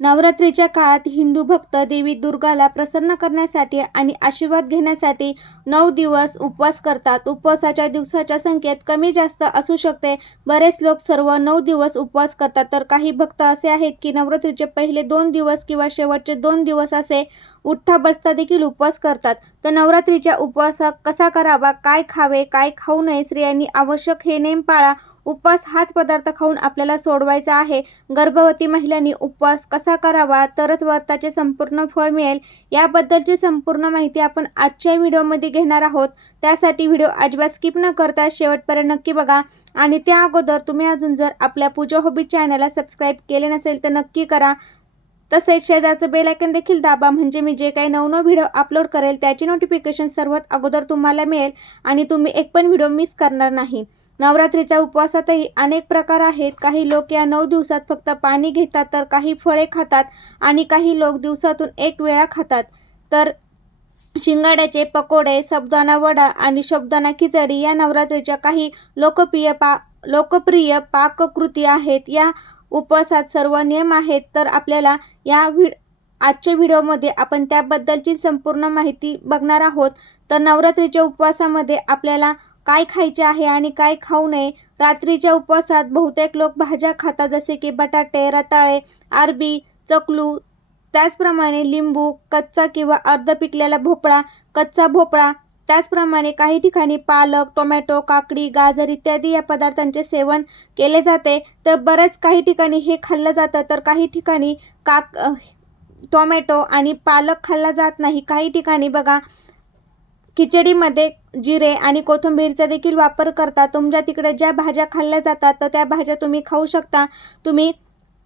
नवरात्रीच्या काळात हिंदू भक्त देवी दुर्गाला प्रसन्न करण्यासाठी आणि आशीर्वाद घेण्यासाठी नऊ दिवस उपवास करतात. उपवासाच्या दिवसाच्या संख्येत कमी जास्त असू शकते. बरेच लोक सर्व नऊ दिवस उपवास करतात. तर काही भक्त असे आहेत की नवरात्रीचे पहिले दोन दिवस किंवा शेवटचे दोन दिवस असे उठता बसता देखील उपवास करतात. तर नवरात्रीच्या उपवास कसा करावा? काय खावे? काय खाऊ नये? स्त्रियांनी आवश्यक हे नेम पाळा. उपवास हाच पदार्थ खाऊन आपल्याला सोडवायचा आहे. गर्भवती महिलांनी उपवास कसा करावा? तरच व्रताचे संपूर्ण फळ मिळेल. याबद्दलची संपूर्ण माहिती आपण आजच्या व्हिडिओमध्ये घेणार आहोत. त्यासाठी व्हिडिओ अजिबात स्किप न करता शेवटपर्यंत नक्की बघा. आणि त्या अगोदर तुम्ही अजून जर आपल्या पूजा हॉबी चॅनलला सबस्क्राईब केले नसेल तर नक्की करा. तसेच शेजारचं बेल आयकन देखील दाबा. म्हणजे मी जे काही नवनव व्हिडिओ अपलोड करेल त्याची नोटिफिकेशन सर्वात अगोदर तुम्हाला मिळेल. आणि तुम्ही एक पण व्हिडिओ मिस करणार नाही. नवरात्रीच्या उपवासातही अनेक प्रकार आहेत. काही लोक या नऊ दिवसात फक्त पाणी घेतात तर काही फळे खातात आणि काही लोक दिवसातून एक वेळा खातात. तर शिंगाड्याचे पकोडे सबदाना वडा आणि शब्दाना खिचडी या नवरात्रीच्या काही लोकप्रिय पा लोकप्रिय पाककृती आहेत. या उपवासात सर्व नियम आहेत. तर आपल्याला या व्हि आजच्या व्हिडिओमध्ये आपण त्याबद्दलची संपूर्ण माहिती बघणार आहोत. तर नवरात्रीच्या उपवासामध्ये आपल्याला काय खायचे आहे आणि काय खाऊ नये. रात्रीच्या उपवासात बहुतेक लोक भाज्या खातात जसे की बटाटे रताळे अरबी चकलू. त्याचप्रमाणे लिंबू कच्चा किंवा अर्ध पिकलेला भोपळा कच्चा भोपळा. त्याचप्रमाणे काही ठिकाणी पालक टोमॅटो काकडी गाजर इत्यादी या पदार्थांचे सेवन केले जाते. तर बरंच काही ठिकाणी हे खाल्लं जातं तर काही ठिकाणी काक टोमॅटो आणि पालक खाल्ला जात नाही. काही ठिकाणी बघा खिचडीमध्ये जिरे आणि कोथिंबीरचा देखील वापर करता. तुमच्या तिकडे ज्या भाज्या खाल्ल्या जातात तर त्या भाज्या तुम्ही खाऊ शकता. तुम्ही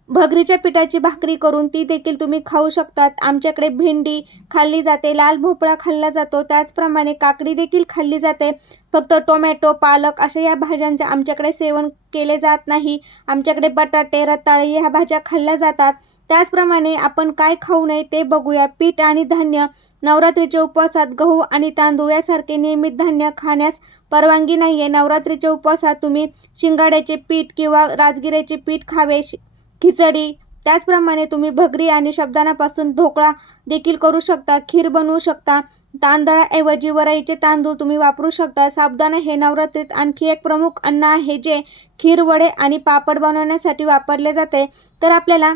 भगरीच्या पिठाची भाकरी करून ती देखील तुम्ही खाऊ शकतात. आमच्याकडे भेंडी खाल्ली जाते लाल भोपळा खाल्ला जातो. त्याचप्रमाणे काकडी देखील खाल्ली जाते. फक्त टोमॅटो पालक अशा या भाज्यांचे आमच्याकडे सेवन केले जात नाही. आमच्याकडे बटाटे रताळे ह्या भाज्या खाल्ल्या जातात. त्याचप्रमाणे आपण काय खाऊ नये ते बघूया. पीठ आणि धान्य नवरात्रीच्या उपवासात गहू आणि तांदूळ यासारखे नियमित धान्य खाण्यास परवानगी नाही आहे नवरात्रीच्या उपवासात तुम्ही शिंगाड्याचे पीठ किंवा राजगिऱ्याचे पीठ खावे खिचडी. त्याचप्रमाणे तुम्ही भगरी आणि शब्दानापासून ढोकळा देखील करू शकता खीर बनवू शकता. तांदळाऐवजी वराईचे तांदूळ तुम्ही वापरू शकता. साबुदाणा हे नवरात्रीत आणखी एक प्रमुख अन्न आहे जे खीर वडे आणि पापड बनवण्यासाठी वापरले जाते. तर आपल्याला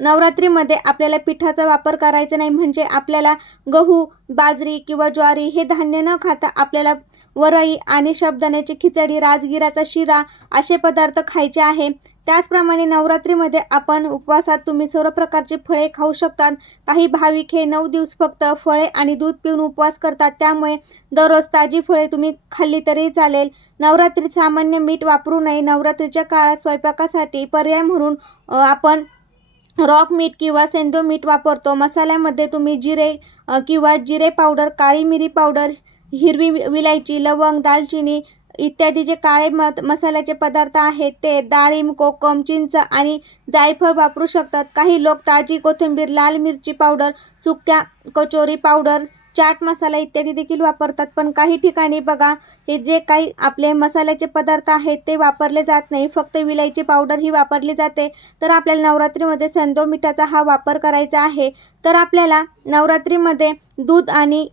नवरात्रीमध्ये आपल्याला पिठाचा वापर करायचा नाही म्हणजे आपल्याला गहू बाजरी किंवा ज्वारी हे धान्य न खाता आपल्याला वरई आणि शब्दाण्याची खिचडी राजगिराचा शिरा असे पदार्थ खायचे आहे. त्याचप्रमाणे नवरात्रीमध्ये आपण उपवासात तुम्ही सर्व प्रकारचे फळे खाऊ शकतात. काही भाविक हे नऊ दिवस फक्त फळे आणि दूध पिऊन उपवास करतात. त्यामुळे दररोज ताजी फळे तुम्ही खाल्ली तरी चालेल. नवरात्रीत सामान्य मीठ वापरू नये. नवरात्रीच्या काळात स्वयंपाकासाठी पर्याय म्हणून आपण रॉक मीठ किंवा सेंदो मीठ वापरतो. मसाल्यामध्ये तुम्ही जिरे किंवा जिरे पावडर काळी मिरी पावडर हिरवी विलायची लवंग दालचिनी इत्यादी जे काळे म मसाल्याचे पदार्थ आहेत ते डाळिंब कोकम चिंच आणि जायफळ वापरू शकतात. काही लोक ताजी कोथिंबीर लाल मिरची पावडर सुक्या कचोरी पावडर चाट मसाला इत्यादी देखील वापरतात. पण काही ठिकाणी बघा हे जे काही आपले मसाल्याचे पदार्थ आहेत ते वापरले जात नाही. फक्त विलायची पावडर ही वापरली जाते. तर आपल्याला नवरात्रीमध्ये संदो मिठाचा हा वापर करायचा आहे. तर आपल्याला नवरात्रीमध्ये दूध आणि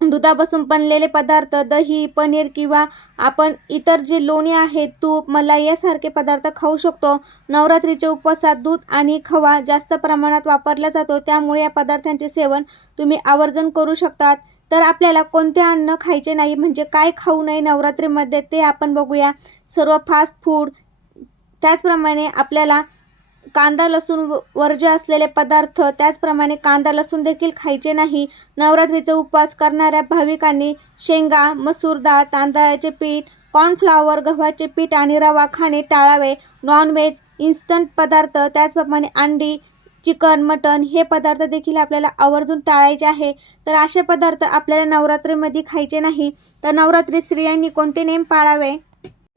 दुधापासून बनलेले पदार्थ दही पनीर किंवा आपण इतर जे लोणी आहेत तूप मलाई यासारखे पदार्थ खाऊ शकतो. नवरात्रीच्या उपवासात दूध आणि खवा जास्त प्रमाणात वापरला जातो. त्यामुळे या पदार्थांचे सेवन तुम्ही आवर्जून करू शकतात. तर आपल्याला कोणते अन्न खायचे नाही म्हणजे काय खाऊ नये नवरात्रीमध्ये ते आपण बघूया. सर्व फास्ट फूड त्याचप्रमाणे आपल्याला कांदा लसूण वर्ज्य असलेले पदार्थ त्याचप्रमाणे कांदा लसूण देखील खायचे नाही. नवरात्रीचे उपवास करणाऱ्या भाविकांनी शेंगा मसूर डाळ तांदळाचे पीठ कॉर्नफ्लावर गव्हाचे पीठ आणि रवा खाणे टाळावे. नॉनव्हेज इन्स्टंट पदार्थ त्याचप्रमाणे अंडी चिकन मटन हे पदार्थ देखील आपल्याला आवर्जून टाळायचे आहे. तर असे पदार्थ आपल्याला नवरात्रीमध्ये खायचे नाही. तर नवरात्री स्त्रियांनी कोणते नेम पाळावे?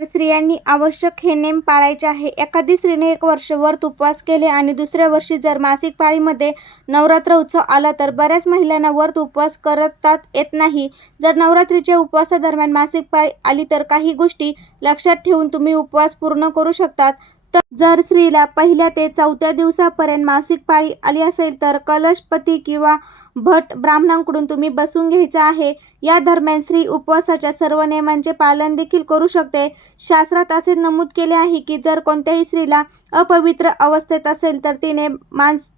स्त्रियांनी आवश्यक हे नेम पाळायचे आहे. एखादी स्त्रीने एक वर्ष व्रत उपवास केले आणि दुसऱ्या वर्षी जर मासिक पाळीमध्ये नवरात्र उत्सव आला तर बऱ्याच महिलांना व्रत उपवास करतात येत नाही. जर नवरात्रीच्या उपवासादरम्यान मासिक पाळी आली तर काही गोष्टी लक्षात ठेवून तुम्ही उपवास पूर्ण करू शकतात. तर जर स्त्रीला पहिल्या ते चौथ्या दिवसापर्यंत मासिक पाळी आली असेल तर कलशपती किंवा भट ब्राह्मणांकडून तुम्ही बसून घ्यायचं आहे. या दरम्यान स्त्री उपवासाच्या सर्व नियमांचे पालन देखील करू शकते. शास्त्रात असे नमूद केले आहे की जर कोणत्याही स्त्रीला अपवित्र अवस्थेत असेल तर तिने मांस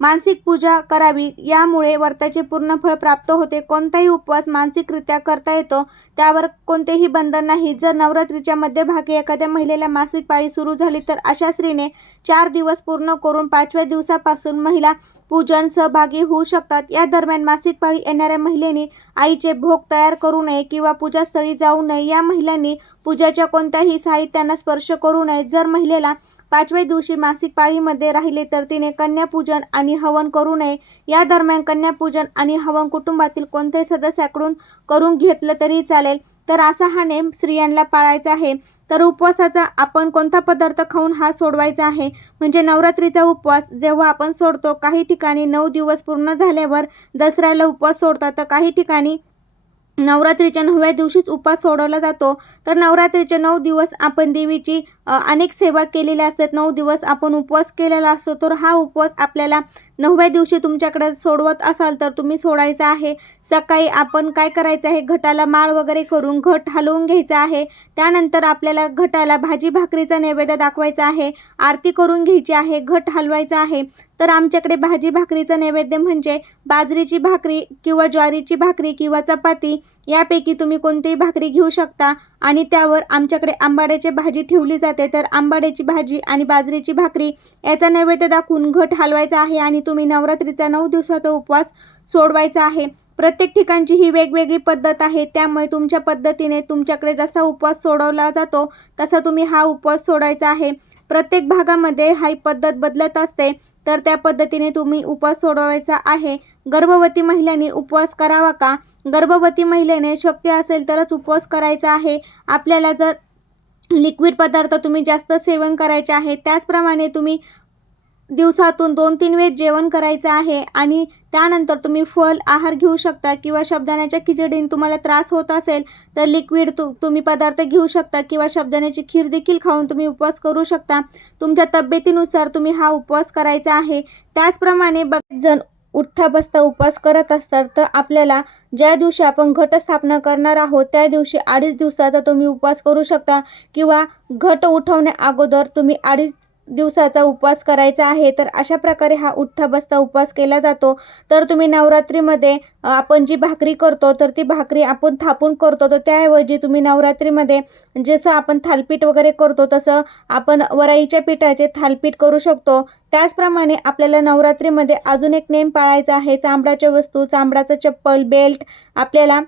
मानसिक पूजा करावी. यामुळे व्रताचे पूर्ण फळ प्राप्त होते. कोणताही उपवास मानसिकरित्या करता येतो त्यावर कोणतेही बंधन नाही. जर नवरात्रीच्या मध्यभागी एखाद्या महिलेला मासिक पाळी सुरू झाली तर अशा स्त्रीने चार दिवस पूर्ण करून पाचव्या दिवसापासून महिला पूजन सहभागी होऊ शकतात. या दरम्यान मासिक पाळी येणाऱ्या महिलेने आईचे भोग तयार करू नये किंवा पूजास्थळी जाऊ नये. या महिलांनी पूजाच्या कोणत्याही साहित्यांना स्पर्श करू नये. जर महिलेला पाचव्या दिवशी मासिक पाळीमध्ये राहिले तर तिने कन्यापूजन आणि हवन करू नये. या दरम्यान कन्यापूजन आणि हवन कुटुंबातील कोणत्याही सदस्याकडून करून घेतलं तरी चालेल. तर असा हा नेम स्त्रियांना पाळायचा आहे. तर उपवासाचा आपण कोणता पदार्थ खाऊन हा सोडवायचा आहे? म्हणजे नवरात्रीचा उपवास जेव्हा आपण सोडतो काही ठिकाणी नऊ दिवस पूर्ण झाल्यावर दसऱ्याला उपवास सोडतात तर काही ठिकाणी नवरात्रीच्या नवव्या दिवशीच उपवास सोडवला जातो. तर नवरात्रीचे नऊ दिवस आपण देवीची अनेक सेवा केलेल्या असतात. नऊ दिवस आपण उपवास केलेला असतो. तर हा उपवास आपल्याला नवव्या दिवशी तुमच्याकडे सोडवत असाल तर तुम्ही सोडायचा आहे. सकाळी आपण काय करायचं आहे? घटाला माळ वगैरे करून घट हलवून घ्यायचा आहे. त्यानंतर आपल्याला घटाला भाजी भाकरीचा नैवेद्य दाखवायचा आहे. आरती करून घ्यायची आहे. घट हलवायचा आहे. तर आमच्याकडे भाजी भाकरीचा नैवेद्य म्हणजे बाजरीची भाकरी किंवा ज्वारीची भाकरी किंवा चपाती यापैकी तुम्ही कोणतीही भाकरी घेऊ शकता. आणि त्यावर आमच्याकडे आंबाड्याची भाजी ठेवली जाते. तर आंबाड्याची भाजी आणि बाजरीची भाकरी याचा नैवेद्य दाखवून घट हलवायचा आहे आणि तुम्ही नवरात्रीचा नऊ दिवसाचा उपवास सोडवायचा आहे. प्रत्येक ठिकाणची ही वेगवेगळी पद्धत आहे. त्यामुळे तुमच्या पद्धतीने तुमच्याकडे जसा उपवास सोडवला जातो तसा तुम्ही हा उपवास सोडायचा आहे. प्रत्येक भागामध्ये हा पद्धत बदलत असते तर त्या पद्धतीने तुम्ही उपवास सोडवायचा आहे. गर्भवती महिलांनी उपवास करावा का? गर्भवती महिलेने शक्य असेल तरच उपवास करायचा आहे. आपल्याला जर लिक्विड पदार्थ तुम्ही जास्त सेवन करायचे आहे त्याचप्रमाणे तुम्ही दिवसातून दोन तीन वेळ जेवण करायचं आहे आणि त्यानंतर तुम्ही फल आहार घेऊ शकता किंवा शब्दाण्याच्या खिचडीने तुम्हाला त्रास होत असेल तर लिक्विड तु तुम्ही पदार्थ घेऊ शकता किंवा शब्दाण्याची खीर देखील खाऊन तुम्ही उपवास करू शकता. तुमच्या तब्येतीनुसार तुम्ही हा उपवास करायचा आहे. त्याचप्रमाणे बघ जण उठता बसता उपवास करत असतात तर आपल्याला ज्या दिवशी आपण घट स्थापना करणार आहोत त्या दिवशी अडीच दिवसाचा तुम्ही उपवास करू शकता किंवा घट उठवण्या अगोदर तुम्ही अडीच दिवसाचा उपवास करायचा आहे तर अशा प्रकारे हा उठता बसता उपवास केला जातो. तर तुम्ही नवरात्रीमध्ये आपण जी भाकरी करतो तर ती भाकरी आपण थापून करतो. तर त्याऐवजी तुम्ही नवरात्रीमध्ये जसं आपण थालपीठ वगैरे करतो तसं आपण वराईच्या पिठाचे थालपीठ करू शकतो. त्याचप्रमाणे आपल्याला नवरात्रीमध्ये अजून एक नेम पाळायचा आहे चांबडाच्या वस्तू चांबडाचं चप्पल बेल्ट. आपल्याला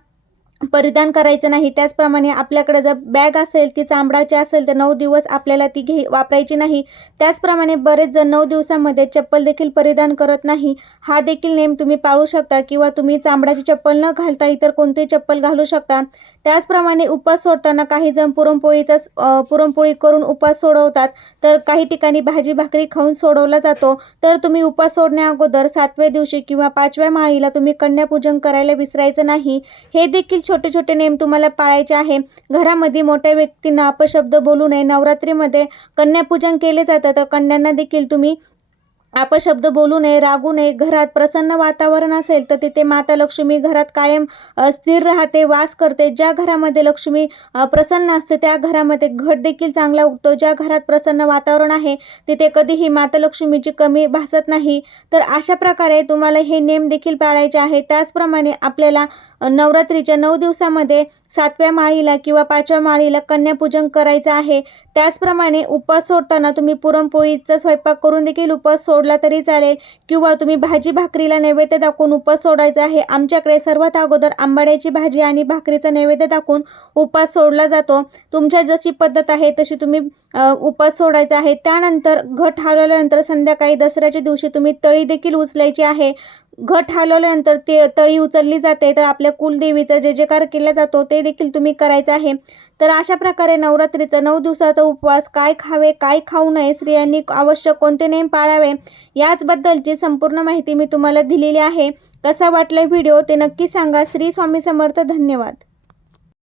परिधान करायचं नाही. त्याचप्रमाणे आपल्याकडे जर बॅग असेल ती चांबडाची असेल तर नऊ दिवस आपल्याला ती घे वापरायची नाही. त्याचप्रमाणे बरेच जण नऊ दिवसामध्ये चप्पल देखील परिधान करत नाही. हा देखील नेम तुम्ही पाळू शकता किंवा तुम्ही चांबडाची चप्पल न घालता इतर कोणतेही चप्पल घालू शकता. त्याचप्रमाणे उपवास सोडताना काही जण पुरणपोळीचा पुरणपोळी करून उपवास सोडवतात. तर काही ठिकाणी भाजी भाकरी खाऊन सोडवला जातो. तर तुम्ही उपास सोडण्या अगोदर सातव्या दिवशी किंवा पाचव्या माळीला तुम्ही कन्यापूजन करायला विसरायचं नाही. हे देखील छोटे छोटे नेम तुम्हाला पाळायचे आहे. घरामध्ये मोठ्या व्यक्तींना अपशब्द बोलू नये. नवरात्रीमध्ये कन्यापूजन केले जातं. तर कन्यांना देखील तुम्ही अपशब्द बोलू नये रागू नये घरात प्रसन्न वातावरण असेल तर तिथे माता लक्ष्मी घरात कायम स्थिर राहते वास करते. ज्या घरामध्ये लक्ष्मी प्रसन्न असते त्या घरामध्ये घट देखील चांगला उगतो. ज्या घरात प्रसन्न वातावरण आहे तिथे कधीही माता लक्ष्मीची कमी भासत नाही. तर अशा प्रकारे तुम्हाला हे नेम देखील पाळायचे आहे. त्याचप्रमाणे आपल्याला नवरात्रीच्या नऊ दिवसामध्ये सातव्या माळीला किंवा पाचव्या माळीला कन्यापूजन करायचं आहे. त्याचप्रमाणे उपवास सोडताना तुम्ही पुरणपोळीचा स्वयंपाक करून देखील उपवास सोडला तरी चालेल. किंवा तुम्ही भाजी भाकरीला नैवेद्य दाखवून उपास सोडायचा आहे. आमच्याकडे सर्वात अगोदर आंबाड्याची भाजी आणि भाकरीचा नैवेद्य दाखवून उपवास सोडला जातो. तुमच्या जशी पद्धत आहे तशी तुम्ही उपास उपवास सोडायचा आहे. त्यानंतर घट हलवल्यानंतर संध्याकाळी दसऱ्याच्या दिवशी तुम्ही तळी देखील उचलायची आहे. घट हलवल्यानंतर ते तळी उचलली जाते. तर आपल्या कुलदेवीचा जे जेकार केला जातो ते देखील तुम्ही करायचं आहे. तर अशा प्रकारे नवरात्रीचा नऊ दिवसाचा उपवास काय खावे काय खाऊ नये स्त्रियांनी आवश्यक कोणते नेम पाळावे याचबद्दलची संपूर्ण माहिती मी तुम्हाला दिलेली आहे कसा वाटला व्हिडिओ ते नक्की सांगा. श्री स्वामी समर्थ धन्यवाद.